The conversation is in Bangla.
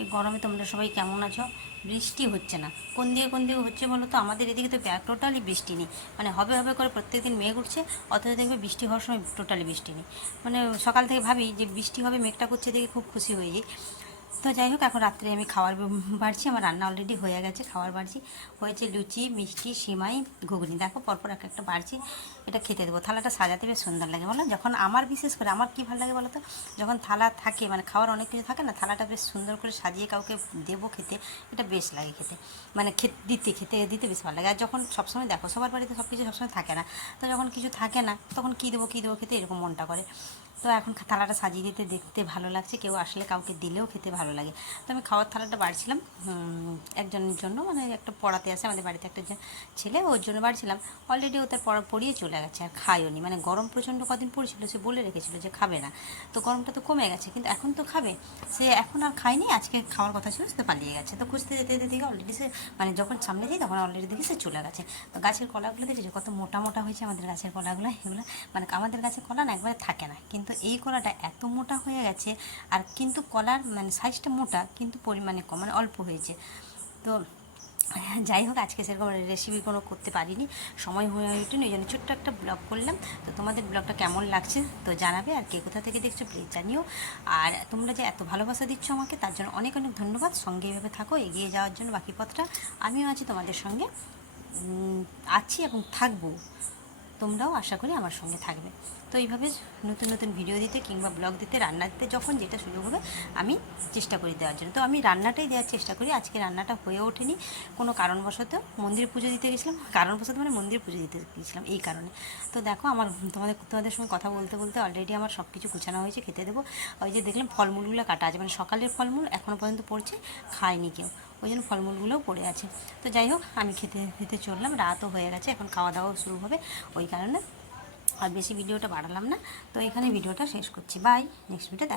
এই গরমে তোমরা সবাই কেমন আছো? বৃষ্টি হচ্ছে না, কোন দিকে হচ্ছে বলো তো? আমাদের এদিকে তো টোটালি বৃষ্টি নেই। মানে হবে হবে করে প্রত্যেকদিন মেঘ উঠছে, অথচ দেখবে বৃষ্টি হওয়ার সময় টোটালি বৃষ্টি নেই। মানে সকাল থেকে ভাবি যে বৃষ্টি হবে, মেঘটা করছে দেখে খুব খুশি হয়ে যাই। তো যাই হোক, এখন রাত্রে আমি খাবার বাড়ছি, আমার রান্না অলরেডি হয়ে গেছে, খাবার বাড়ছি। হয়েছে লুচি, মিষ্টি, সিমাই, ঘুগনি। দেখো পরপর এক একটা বাড়ছি, এটা খেতে দেবো। থালাটা সাজাতে বেশ সুন্দর লাগে বলো। যখন আমার, বিশেষ করে আমার কী ভালো লাগে বলো তো, যখন থালা থাকে, মানে খাওয়ার অনেক কিছু থাকে না, থালাটা বেশ সুন্দর করে সাজিয়ে কাউকে দেবো খেতে, এটা বেশ লাগে খেতে। মানে খেতে বেশ ভালো লাগে। আর যখন সবসময় দেখো সবার বাড়িতে সব কিছু সবসময় থাকে না, তো যখন কিছু থাকে না তখন কী দেবো খেতে এরকম মনটা করে। তো এখন থালাটা সাজিয়ে দিতে দেখতে ভালো লাগছে, কেউ আসলে কাউকে দিলেও খেতে ভালো লাগে। তো আমি খাওয়ার থালাটা বাড়ছিলাম একজনের জন্য, মানে একটা পড়াতে আসে আমাদের বাড়িতে একটা ছেলে, ওর জন্য বাড়ছিলাম। অলরেডি ও তার পড়িয়ে চলে গেছে, আর খায়ও নি। মানে গরম প্রচণ্ড কদিন পড়েছিল, সে বলে রেখেছিল যে খাবে না। তো গরমটা তো কমে গেছে, কিন্তু এখন তো খাবে। সে এখন আর খায়নি, আজকে খাওয়ার কথা ছিল, সে পালিয়ে গেছে। তো খুঁজতে যেতে যেতে দেখে অলরেডি সে, মানে যখন সামনে যাই তখন অলরেডি দেখি সে চলে গেছে। তো গাছের কলাগুলো দেখেছি কত মোটা মোটা হয়েছে আমাদের গাছের কলাগুলো, এগুলো মানে আমাদের গাছের কলা না একবারে থাকে না, কিন্তু এই কলাটা এত মোটা হয়ে গেছে। আর কিন্তু কলার মানে সাইজটা মোটা, কিন্তু পরিমাণে কম, মানে অল্প হয়েছে। তো যাই হোক, আজকে সেরকম রেসিপি কোনো করতে পারিনি, সময় হয়ে ওঠেনি, ওই জন্য ছোট্ট একটা ব্লগ করলাম। তো তোমাদের ব্লগটা কেমন লাগছে তো জানাবে, আর কে কোথা থেকে দেখছো প্লিজ জানিও। আর তোমরা যে এত ভালোবাসা দিচ্ছ আমাকে, তার জন্য অনেক অনেক ধন্যবাদ। সঙ্গে এভাবে থাকো, এগিয়ে যাওয়ার জন্য বাকি পথটা আমিও আছি তোমাদের সঙ্গে, আছি এবং থাকবো। তোমরাও আশা করি আমার সঙ্গে থাকবে। তো এইভাবে নতুন নতুন ভিডিও দিতে কিংবা ব্লগ দিতে, রান্না দিতে, যখন যেটা সুযোগ হবে আমি চেষ্টা করি দেওয়ার জন্য। তো আমি রান্নাটাই দেওয়ার চেষ্টা করি। আজকে রান্নাটা হয়ে ওঠেনি কোনো কারণবশত, মন্দির পুজো দিতে গেছিলাম। কারণবশত মানে মন্দির পুজো দিতে গেছিলাম এই কারণে। তো দেখো আমার তোমাদের সঙ্গে কথা বলতে বলতে অলরেডি আমার সব কিছু গুছানো হয়েছে, খেতে দেবো। ওই যে দেখলাম ফলমূলগুলো কাটা আছে, মানে সকালের ফলমূল এখনও পর্যন্ত পড়ছে, খায়নি কেউ, ওই জন্য ফলমূলগুলোও পড়ে আছে। তো যাই হোক, আমি খেতে চললাম, রাতও হয়ে গেছে, এখন খাওয়া দাওয়াও শুরু হবে, ওই কারণে আর বেশি ভিডিওটা বাড়ালাম না। তো এখানে ভিডিওটা শেষ করছি, বাই। নেক্সট ভিডিও দেখা।